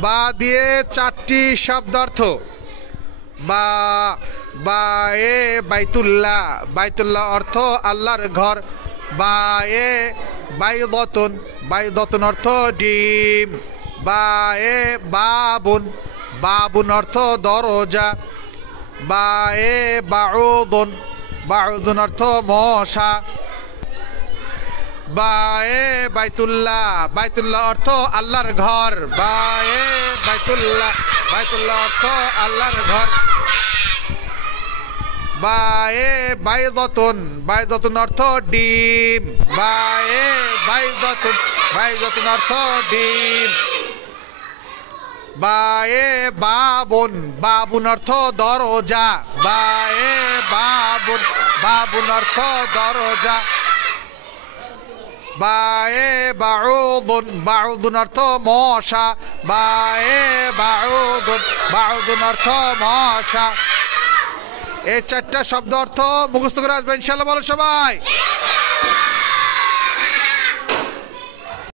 বা দিয়ে চারটি শব্দার্থ। বা বা এ বাইতুল্লাহ, বাইতুল্লাহ অর্থ আল্লাহর ঘর। বা এ বাইদতুন, বাইদতুন অর্থ ডিম। বা এ বাবুন, বাবুন অর্থ দরজা। বা এ বাউদুন, বাউদুন অর্থ মশা। বা এ বাইতুল্লাহ, বাইতুল্লাহ অর্থ আল্লাহর ঘর। বা এ বাইতুল্লাহ, বাইতুল্লাহ অর্থ আল্লাহর ঘর। বা এ বাইদতুন, বাইদতুন অর্থ ডিম। বা এ বাইদতুন, বাইদতুন অর্থ ডিম। বা এ বাবুন, বাবুন অর্থ দরজা। বা এ বাবুন, বাবুন অর্থ দরজা। বা এ বাউদুন, বাউদুন অর্থ মশা। বা এ বাউদুন, বাউদুন অর্থ মশা। এই চারটা শব্দ অর্থ মুখস্থ করে আসবে ইনশাআল্লাহ। বলো সবাই।